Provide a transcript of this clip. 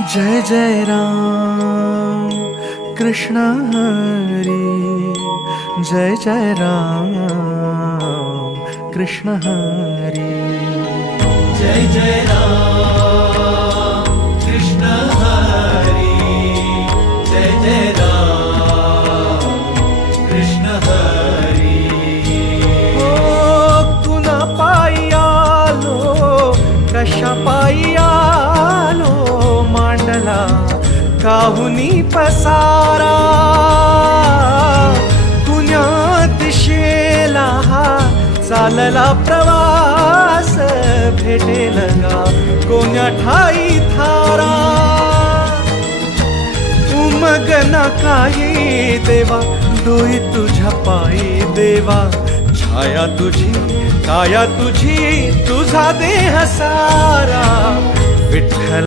जय जय राम कृष्ण हरी, जय जय राम कृष्ण हरी, जय जय राम कृष्ण हरी, जय जय राम कृष्ण हरी. ओ कुणा पायी आलो, कशा पायी आलो, मांडला काहुनी पसारा, कुण्या दिशेला हा चालला प्रवास, भेटेल गा कोण्या ठाई थारा. उमगना काही देवा, डोई तुझ्या पायी देवा, छाया तुझी काया तुझी, तुझा देह सारा विठ्ठल.